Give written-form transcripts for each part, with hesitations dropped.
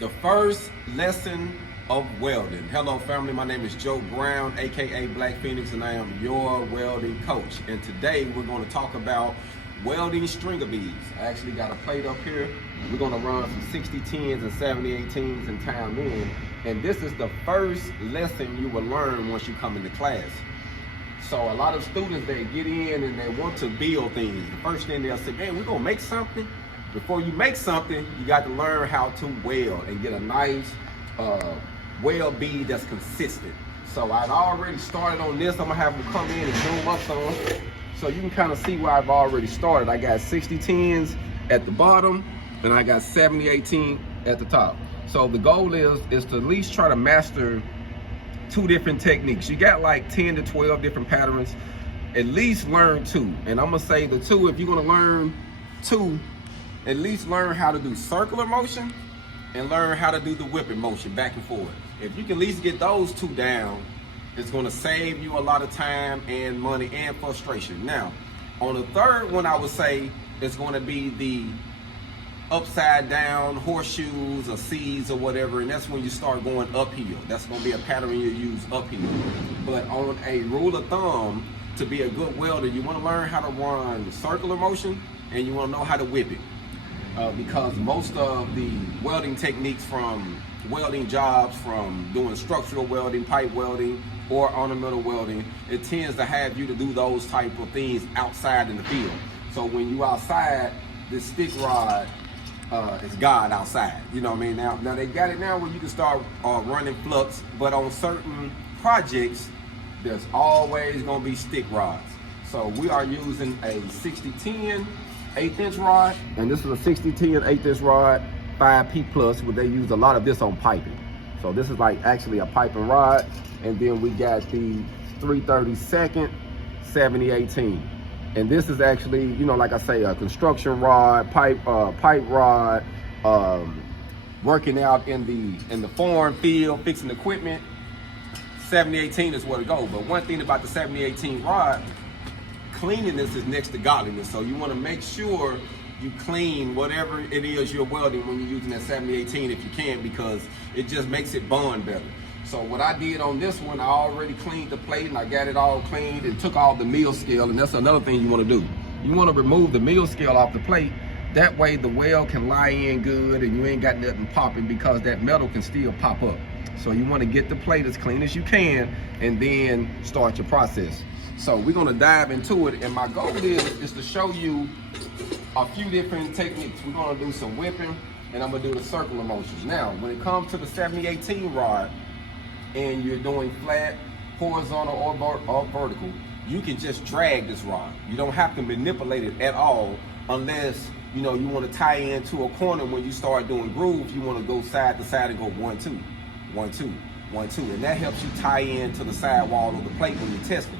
The first lesson of welding. Hello family, my name is Joe Brown, aka Black Phoenix, and I am your welding coach. And today we're going to talk about welding stringer beads. I actually got a plate up here. We're going to run some 60-10s and 70-18s and tie them in. And this is the first lesson you will learn once you come into class. So a lot of students, they get in and they want to build things. The first thing they'll say, man, we're going to make something. Before you make something, you got to learn how to weld and get a nice weld bead that's consistent. So I've already started on this. I'm gonna have them come in and zoom up some, so you can kind of see where I've already started. I got 60-10s at the bottom, and I got 70-18 at the top. So the goal is to at least try to master 2 different techniques. You got like 10 to 12 different patterns. At least learn 2. And I'm gonna say the 2, if you're gonna learn 2, at least learn how to do circular motion and learn how to do the whipping motion back and forth. If you can at least get those 2 down, it's gonna save you a lot of time and money and frustration. Now, on the third one, I would say it's gonna be the upside down horseshoes or C's or whatever, and that's when you start going uphill. That's gonna be a pattern you use uphill. But on a rule of thumb, to be a good welder, you wanna learn how to run circular motion and you wanna know how to whip it. Because most of the welding techniques, from welding jobs, from doing structural welding, pipe welding, or ornamental welding, it tends to have you to do those type of things outside in the field. So when you outside, this stick rod is God outside. You know what I mean? Now they got it now where you can start running flux, but on certain projects, there's always gonna be stick rods. So we are using a 60-10 1/8" rod, and this is a 60-10 1/8" rod, 5P plus, where they use a lot of this on piping. So this is like actually a piping rod. And then we got the 3/32 70-18, and this is actually, you know, like I say, a construction rod, pipe rod, working out in the farm field, fixing equipment. 70-18 is where to go. But one thing about the 70-18 rod, cleanliness is next to godliness. So you want to make sure you clean whatever it is you're welding when you're using that 70-18 if you can, because it just makes it bond better. So what I did on this one, I already cleaned the plate and I got it all cleaned and took off the mill scale. And that's another thing you want to do. You want to remove the mill scale off the plate. That way the weld can lie in good and you ain't got nothing popping, because that metal can still pop up. So you want to get the plate as clean as you can and then start your process. So we're gonna dive into it, and my goal is to show you a few different techniques. We're gonna do some whipping, and I'm gonna do the circular motions. Now, when it comes to the 70-18 rod, and you're doing flat, horizontal, or vertical, you can just drag this rod. You don't have to manipulate it at all, unless you know you want to tie into a corner. When you start doing grooves, you want to go side to side and go 1 2 1 2 1 2, and that helps you tie in to the side wall of the plate when you're testing.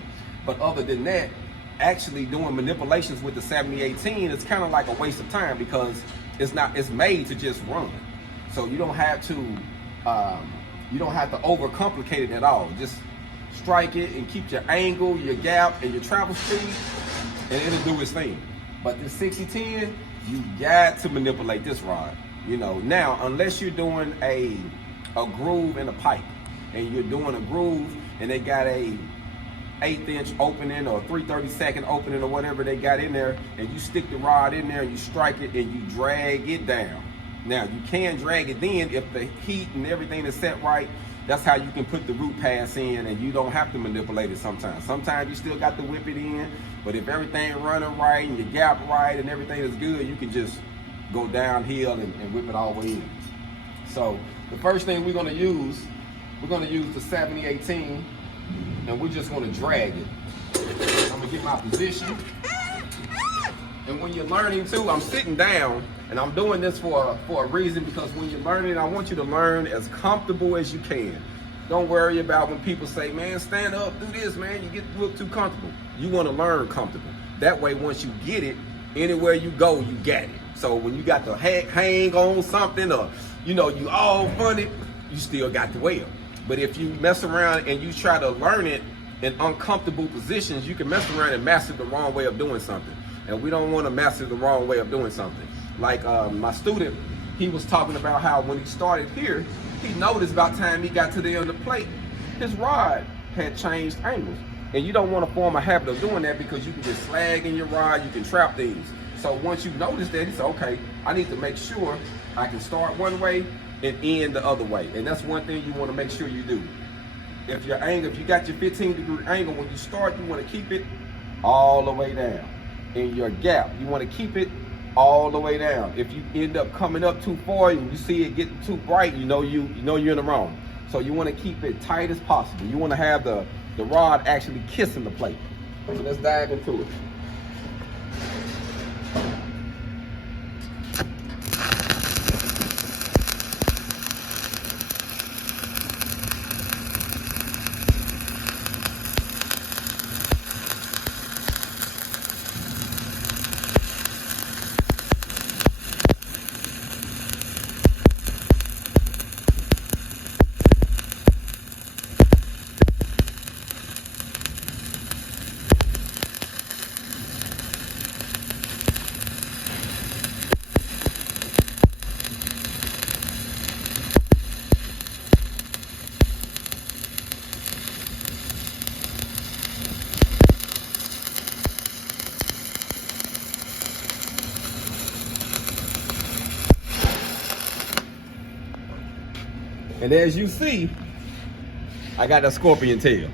But other than that, actually doing manipulations with the 70-18 is kind of like a waste of time, because it's made to just run. So you don't have to overcomplicate it at all. Just strike it and keep your angle, your gap, and your travel speed, and it'll do its thing. But this 60-10, you got to manipulate this rod. You know, now unless you're doing a groove in a pipe, and you're doing a groove and they got a 1/8" opening or 3/32 opening or whatever they got in there, and you stick the rod in there and you strike it and you drag it down. Now you can drag it then if the heat and everything is set right. That's how you can put the root pass in, and you don't have to manipulate it sometimes. Sometimes you still got to whip it in, but if everything running right and your gap right and everything is good, you can just go downhill and whip it all the way in. So the first thing we're gonna use the 70-18, and we're just gonna drag it. I'm gonna get my position. And when you're learning too, I'm sitting down, and I'm doing this for a reason, because when you're learning, I want you to learn as comfortable as you can. Don't worry about when people say, man, stand up, do this, man, you look too comfortable. You wanna learn comfortable. That way, once you get it, anywhere you go, you got it. So when you got to hang on something, or you know, you all funny, you still got the weld. But if you mess around and you try to learn it in uncomfortable positions, you can mess around and master the wrong way of doing something. And we don't want to master the wrong way of doing something. Like my student, he was talking about how when he started here, he noticed about time he got to the end of the plate, his rod had changed angles. And you don't want to form a habit of doing that because you can get slag in your rod, you can trap things. So once you notice that, he said, okay, I need to make sure I can start one way and end the other way. And that's one thing you want to make sure you do. If your angle, if you got your 15-degree angle, when you start, you want to keep it all the way down. In your gap, you want to keep it all the way down. If you end up coming up too far and you see it getting too bright, you know you're in the wrong. So you want to keep it tight as possible. You want to have the rod actually kissing the plate. So let's dive into it. And as you see, I got a scorpion tail.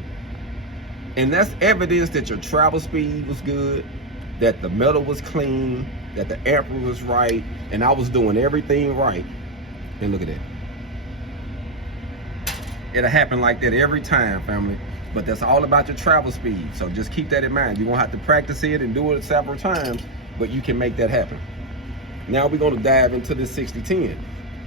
And that's evidence that your travel speed was good, that the metal was clean, that the amper was right, and I was doing everything right. And look at that. It'll happen like that every time, family. But that's all about your travel speed. So just keep that in mind. You're gonna have to practice it and do it several times, but you can make that happen. Now we're gonna dive into the 60-10.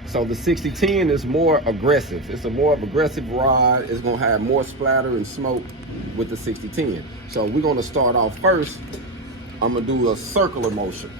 So the 60-10 is more aggressive. It's a more aggressive rod. It's gonna have more splatter and smoke with the 60-10. So we're gonna start off first. I'm gonna do a circular motion.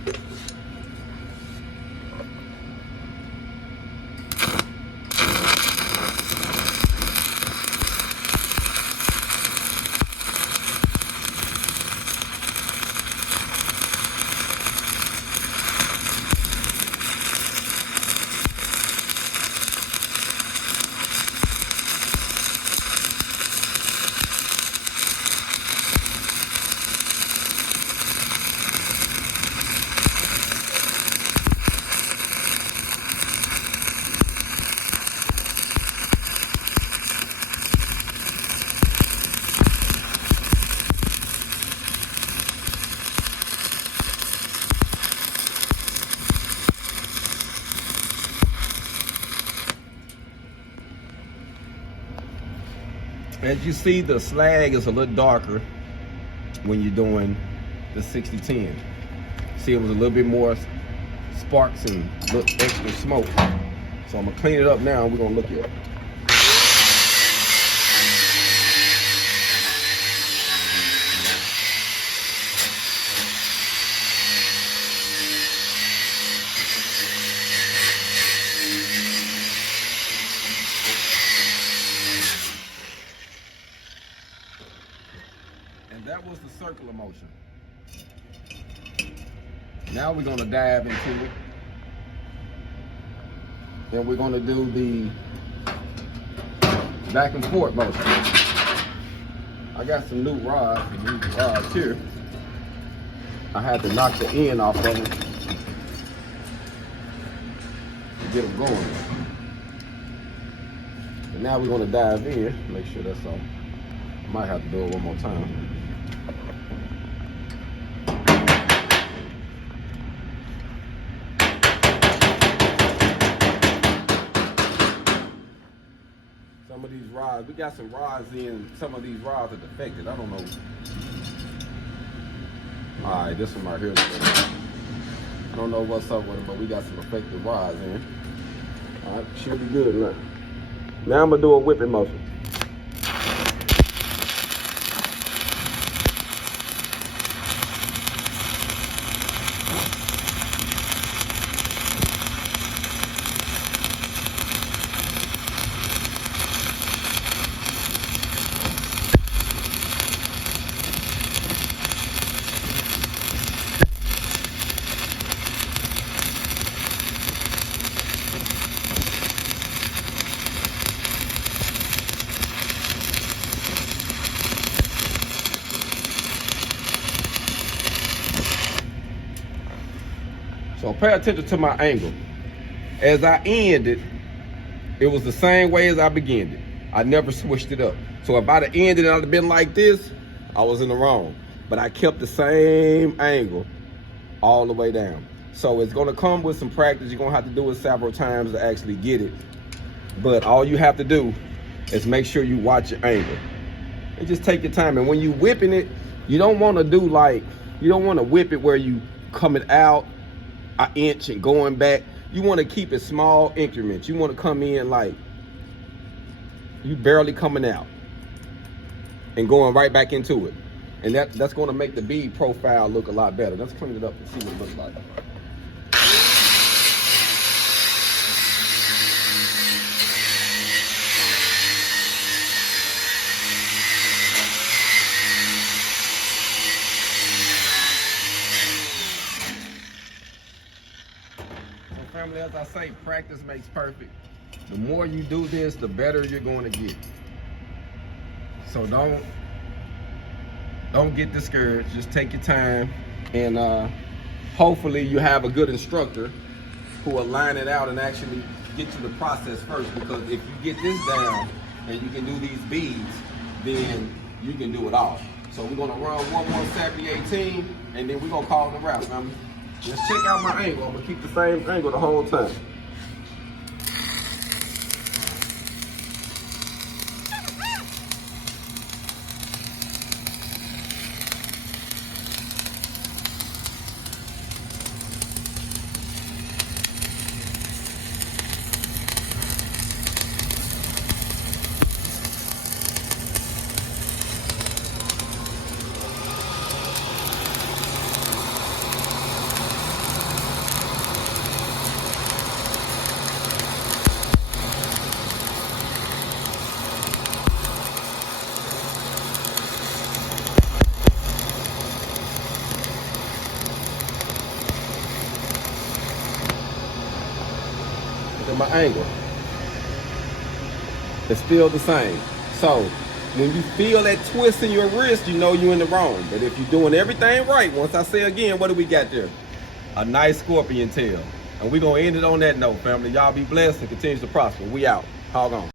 As you see, the slag is a little darker when you're doing the 60-10. See, it was a little bit more sparks and little extra smoke. So I'm gonna clean it up now and we're gonna look at it. And that was the circular motion. Now we're gonna dive into it. And we're gonna do the back and forth motion. I got some new rods, here. I had to knock the end off of them to get them going. And now we're gonna dive in, make sure that's all. Might have to do it one more time. Some of these rods, we got some rods in, some of these rods are defected. I don't know. All right, this one right here. I don't know what's up with it, but we got some affected rods in. All right, should be good now. Now I'm gonna do a whipping motion. pay attention to my angle. As I ended, it was the same way as I began it. I never switched it up. So if I'd have ended and I'd have been like this, I was in the wrong. But I kept the same angle all the way down. So it's gonna come with some practice. You're gonna have to do it several times to actually get it. But all you have to do is make sure you watch your angle. And just take your time. And when you whipping it, you don't wanna you don't wanna whip it where you coming out an inch and going back. You wanna keep it small increments. You wanna come in like you barely coming out and going right back into it. And that's gonna make the bead profile look a lot better. Let's clean it up and see what it looks like. So family, as I say, practice makes perfect. The more you do this, the better you're going to get. So don't get discouraged. Just take your time, and hopefully you have a good instructor who will line it out and actually get to the process first. Because if you get this down and you can do these beads, then you can do it all. So we're gonna run one more 70-18, and then we're gonna call it a wrap. Just check out my angle. I'm gonna keep the same angle the whole time. My angle, it's still the same. So when you feel that twist in your wrist, you know you're in the wrong. But if you're doing everything right, once I say again, what do we got there? A nice scorpion tail. And we're gonna end it on that note, family. Y'all be blessed and continue to prosper. We out. Hog on.